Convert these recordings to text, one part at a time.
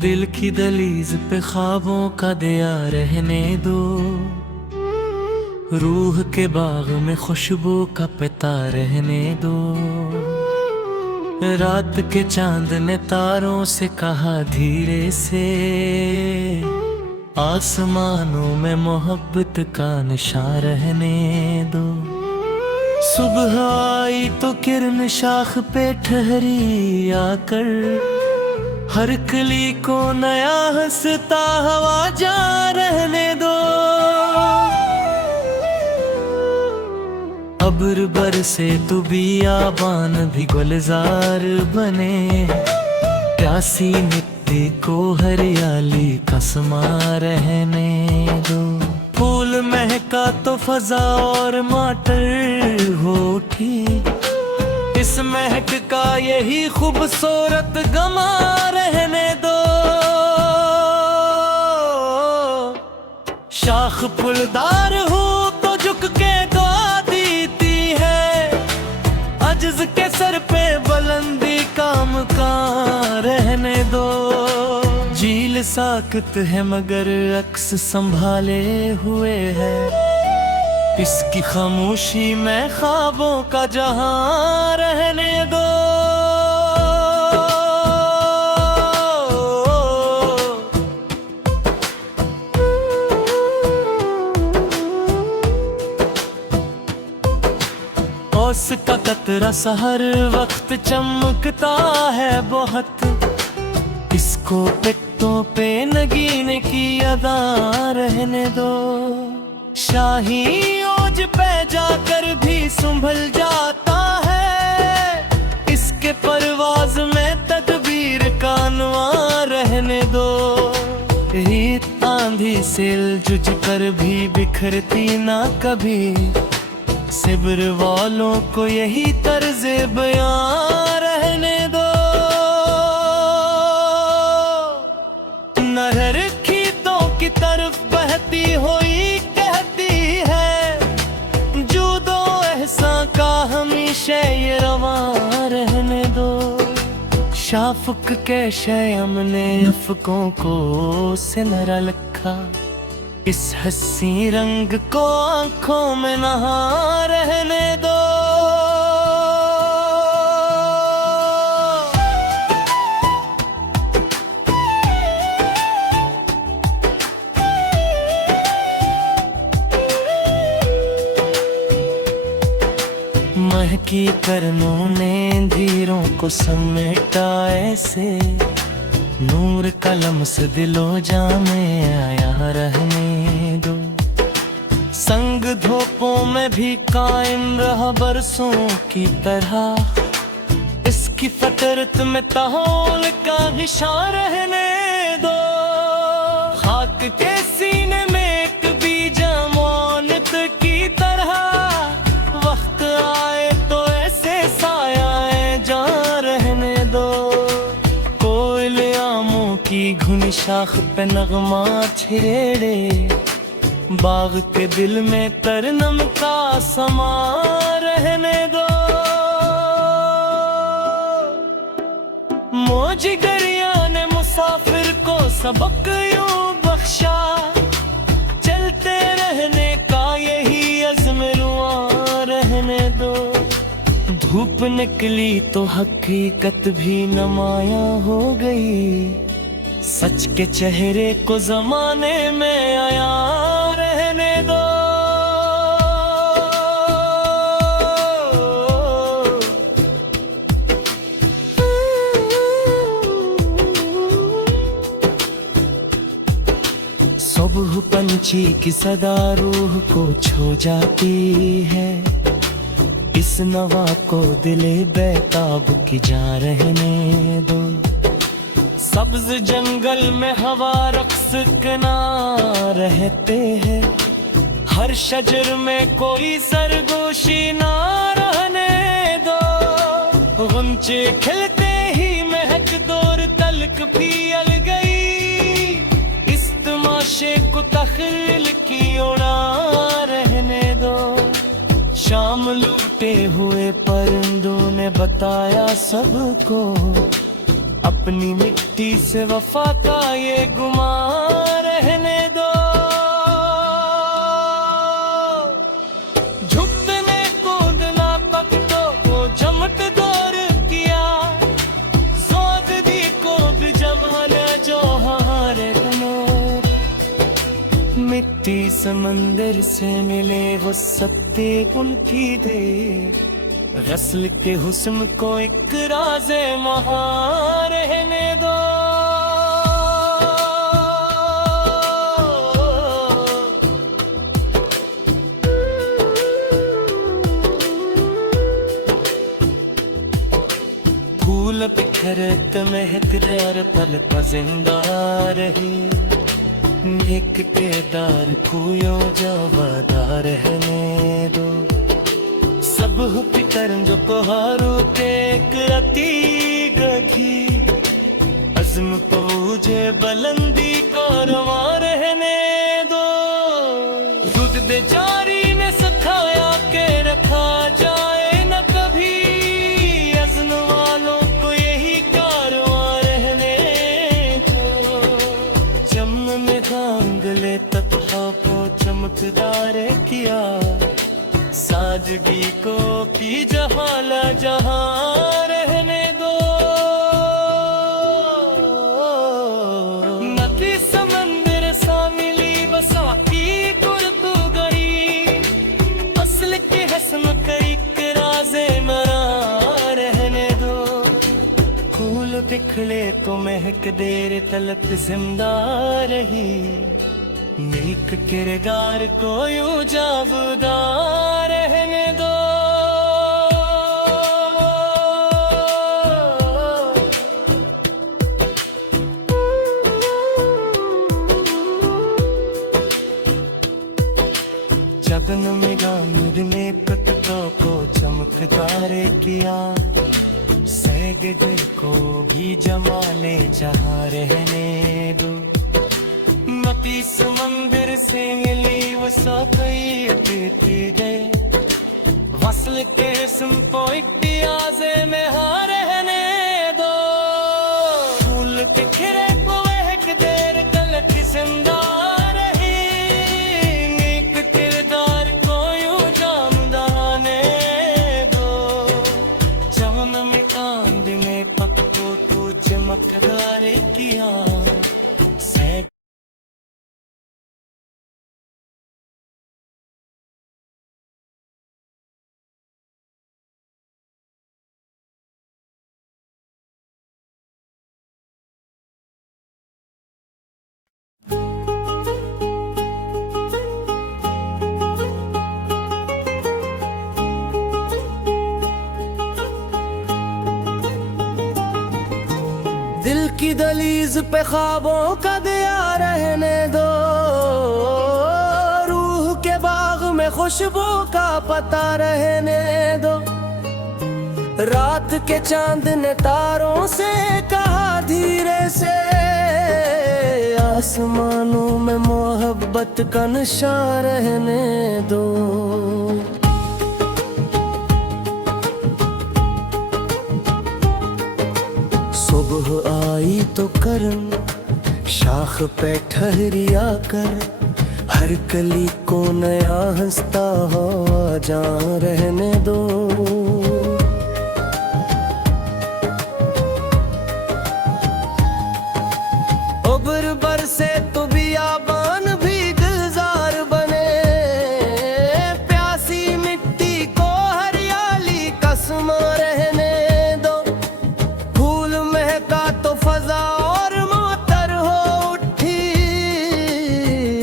दिल की दहलीज पे ख्वाबों का दिया रहने दो, रूह के बाग में खुशबू का पिता रहने दो। रात के चांद ने तारों से कहा धीरे से, आसमानों में मोहब्बत का निशान रहने दो। सुबह आई तो किरण शाख पे ठहरी आकर, हर कली को नया हंसता हवा जा रहने दो। अब्र बरसे तो बियाबान भी गुलजार बने, प्यासी मिट्टी को हरियाली का समा रहने दो। फूल महका तो फजा और माटर हो उठी, इस महक का यही खूबसूरत गमा रहने दो। शाख फुलदार हो तो झुक के दुआ देती है, अजज के सर पे बुलंदी का मकान रहने दो। झील साकत है मगर अक्स संभाले हुए है, इसकी खामोशी में ख्वाबों का जहां रहने दो। ओस का कतरा सा हर वक्त चमकता है बहुत, इसको पिट्टों पे नगीने की अदा रहने दो। शाही ओज पे जाकर भी संभल जाता है, इसके परवाज में तदबीर का अनुमान रहने दो। रेत आंधी से जुझ कर भी बिखरती ना कभी, सिबर वालों को यही तर्ज़े बयां रहने दो। नहर खेतों की तरफ बहती हुई कहती है, जूदो एहसान का हमेशा ये रवा रहने दो। शाफक के शयम ने अफकों को से न रखा, इस हसी रंग को आंखों में नहा रहने दो। महकी करनों ने धीरों को समेटा ऐसे, नूर कलम से दिलो जा में आया रहने दो। संग धोपों में भी कायम रहा बरसों की तरह, इसकी फतरत में तहौल का निशान रहने दो। खाक के सीने में एक बीज अमानत की तरह, वक्त आए तो ऐसे साया जा रहने दो। की घुन शाख पे नगमा छेड़े, बाग के दिल में तरनम का समा रहने दो। मौजी गरिया ने मुसाफिर को सबक यूं बख्शा, चलते रहने का यही अज़्म रुआ रहने दो। धूप निकली तो हकीकत भी नुमाया हो गई, सच के चेहरे को जमाने में आया रहने दो। सुबह पंछी की सदा रूह को छू जाती है, इस नवा को दिले बेताब की जा रहने दो। सब्ज जंगल में हवा रक्स कना रहते हैं, हर शजर में कोई सरगोशी ना रहने दो। गुंचे खिलते ही महक दूर तलक फैल गई, इस तमाशे को तखिल की उड़ा रहने दो। शाम लूटे हुए परिंदों ने बताया सबको, अपनी मिट्टी से वफा का ये गुमान रहने दो। झुकने कूदना पकड़ो वो जमट दौर किया, सोच दी को भी जमाना जो हारे बनो। मिट्टी समंदर से मिले वो सत्ते उनकी दे, गस्ल के हुस्न को एक राज़े महां रहने दो। फूल बिखरत महकदार पल पर जिंदा रहे, नेक किरदार खोयो जावादा रहने दो। सब पितर जो पहाड़ो टेक रती गठी, अज़्म पहुँचे बुलंदी को रवा रहने दो। रुद दे जारी ने सिखाया के रखा जाए न कभी, अज़्म वालों को यही कारवां रहने दो। चमन में खांगले तत्हा को चमकदार किया, सादगी को की जहाला जहां रहने दो। नदी समंदर सा मिली वसा की गुर्तु गई, असल के हसन कई राज़े मरा रहने दो। फूल बिखले तो महक देर तलक जिंदा रही, नेक किरदार को यूं जावदार रहने दो। जगन में गामिर ने पत्तों को चमकदार किया, सैग दिल को भी जमाले जहां रहने दो। नदी समंदर से मिली वो साकई देती दे, वसल के को इक्तियाज़े में हाँ रहने दो। फूल बिखरे को एक देर तलक जिंदा रही, नेक किरदार को यूं जामदाने दो। चमन में कांद में पत्तों को चमकदार किया, दिल की दलीज पे ख्वाबों का दिया रहने दो। रूह के बाग में खुशबू का पता रहने दो। रात के चांद ने तारों से कहा धीरे से, आसमानों में मोहब्बत का निशान रहने दो। सुबह आई तो करम शाख पे ठहरिया कर, हर कली को नया हंसता हो जहाँ रहने दो। उबर बरसे तो बियाबान भी गुलजार बने, प्यासी मिट्टी को हरियाली कसमा रहने दो। फूल महका तो फजा और मोतर हो उठी,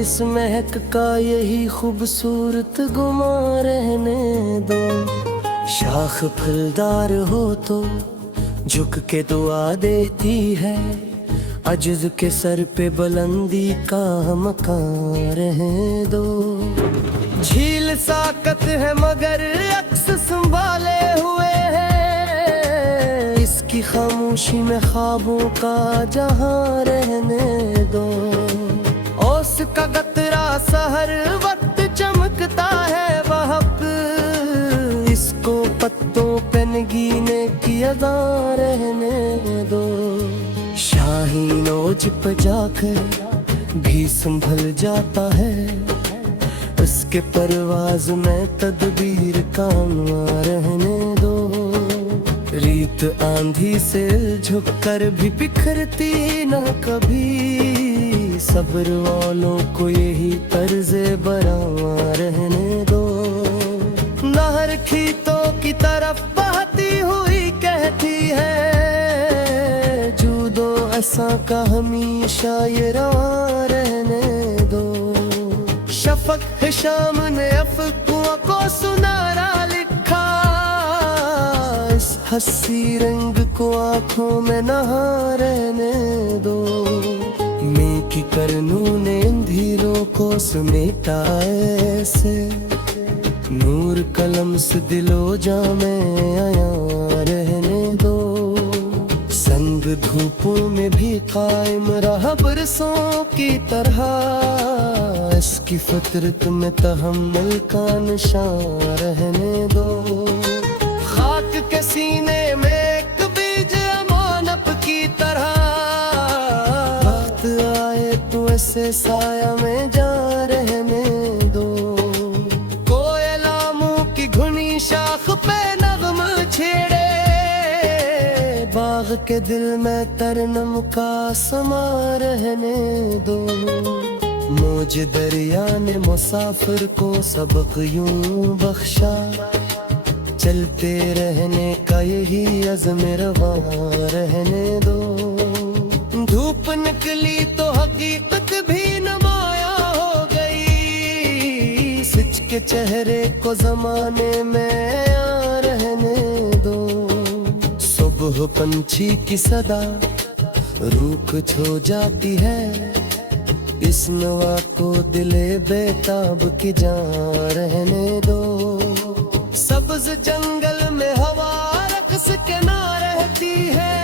इस महक का यही खूबसूरत गुमा रहने दो। शाख फलदार हो तो झुक के दुआ देती है, अजज के सर पे बुलंदी का मकान रहने दो। झील साकत है मगर अक्स संभाले हुए है, इसकी खामोशी में ख्वाबों का जहां रहने दो। ओस का गतरा सहर वक्त चमकता है वहाँ पे, इसको पत्तों पे नगीने की अदा रहने दो। पे जाकर भी संभल जाता है, उसके परवाज में तदबीर काम रहने दो। रीत आंधी से झुक कर भी बिखरती न कभी, सब्र वालों को यही तर्ज़े बरावा रहने दो। नहर खेतों की तरफ बहती हुई कहती है, जूदो ऐसा का हमेशा ये रवा रहने दो। शफक है शाम ने अफ़क़ों को सुनारा लिखा, इस हंसी रंग को आँखों में नहा रहने दो। मैं की करनू ने अंधेरों को समेटा ऐसे, नूर कलम से दिलो जा में आया रहने दो। संग धूपों में भी कायम रहा बरसों की तरह, इसकी फितरत में तहम्मुल का निशान रहने दो। खाक के सीने में एक बीज अमानत की तरह, वक्त आए तो ऐसे साया में जा रहने दो। घुनी शाख पे नग़्म छेड़े, बाग के दिल में तरनम का समा रहने दो। मौज दरिया ने मुसाफिर को सबक यूं बख्शा, चलते रहने का यही अज़्म रवा रहने दो। धूप निकली तो हकीकत भी नुमाया हो गई, सच के चेहरे को ज़माने में आ रहने दो। सुबह पंछी की सदा रूख छो जाती है, इस नवा को दिले बेताब की जान रहने दो। सब्ज़ जंगल में हवा रक़्स के ना रहती है,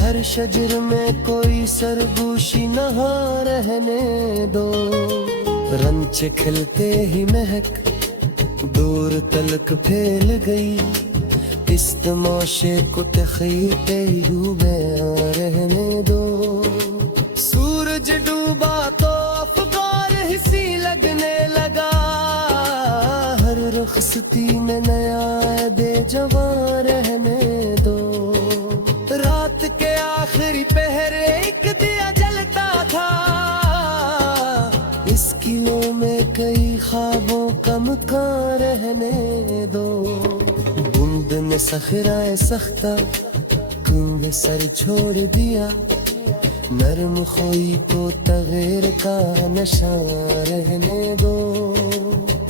हर शजर में कोई सरगोशी नहा रहने दो। रंच खिलते ही महक दूर तलक फैल गई, इस तमाशे को तख़ीते हुए रहने दो। सूरज डूबा तो अफ़गार हिसी लगने लगा, हर रुख़सती में नया दे जवां रहने दो। रात के आखिरी पहरे एक दिया जलता था, इस किलों में कई ख्वाबों का मकान रहने दो। बूंद ने सखराए सख्ता तुम्हें सर छोड़ दिया, नरम खोई को तगैर का नशा रहने दो।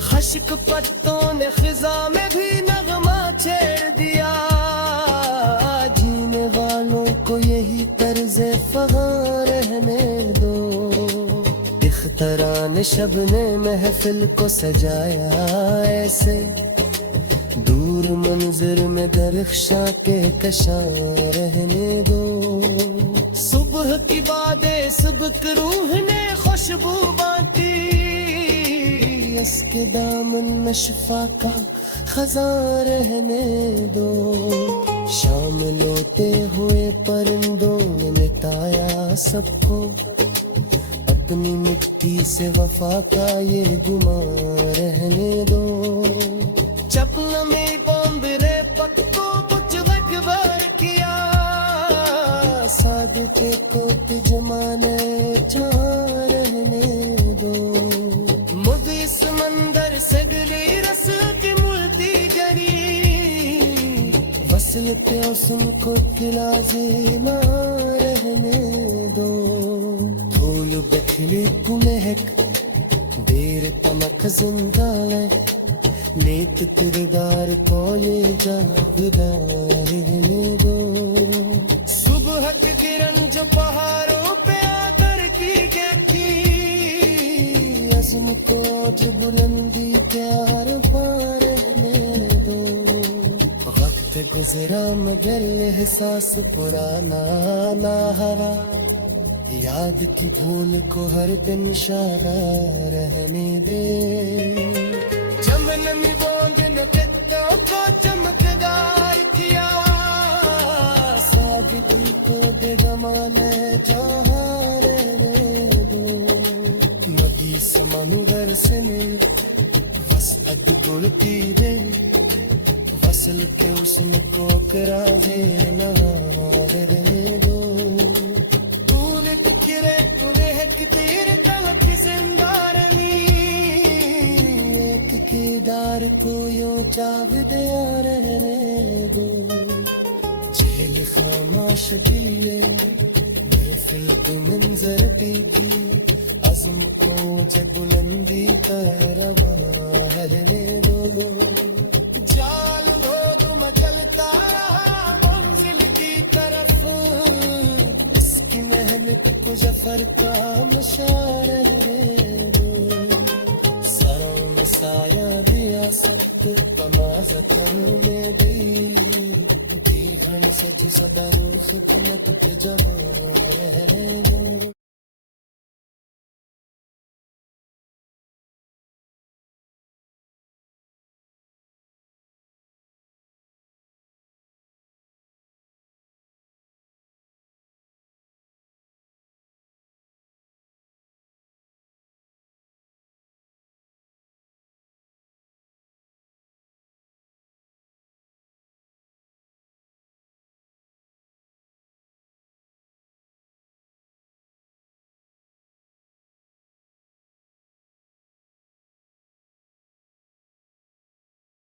खश्क पत्तों ने खिजा में भी नगमा छेड़ दिया, जीने वालों को यही तर्ज़े फ़ग़ा रहने दो। इख्तरान शब ने महफिल को सजाया ऐसे, दूर मंज़िर में दरख्शा के कशा रहने दो। सुबह की बादे सुबक रूह ने खुशबू बांटी, इसके दामन में शिफा का खज़ा रहने दो। शाम लोटे हुए परिंदों ने मिटाया सबको, अपनी मिट्टी से वफा का ये गुमा रहने दो। चपला में बॉम्बे पक्को कुछ वकबर किया, सादके को जमाने जा रहने दो। मुदी समंदर से गिरी रस की मुल्ती गरी, वसल के उसम को लाज़िमा रहने दो। फूल बखले को महक देर तमक जिंदा है, नेत किरदार को ये जागदा रहने दो। सुबह की किरण जो पहाड़ों पे आकर की गिरती, अज़्म को जो बुलंदी प्यार पा रहने दो। वक्त गुजरा मगर एहसास पुराना ना हरा, याद की भूल को हर दिन इशारा रहने दे। चमन में बूंद ने कित्तों को चमकदार किया, सादगी को दे ज़माने जहाँ रहने दो। नदी समंदर से मिल वसअत गुड़ती दे, फसल के उसमें कोकरा दे ना रहने दो। तूने टिकरे तूने है कि तेरे तलक जिंदारनी, एक किरदार को यूं चावदे रहने दो। झेल खामोश दिए महफिल को मंजर देखी, अज़म ऊंचे बुलंदी पर रवा रहने दो। जाल भोग मचलता रहा मंजिल की तरफ, इसकी मेहनत को जफर का मशार रहने दो। सरों में साया दिया सख्त तमाज़तन में दी, की घन सजी सदा रूख पुलट पे जवां रहने दो।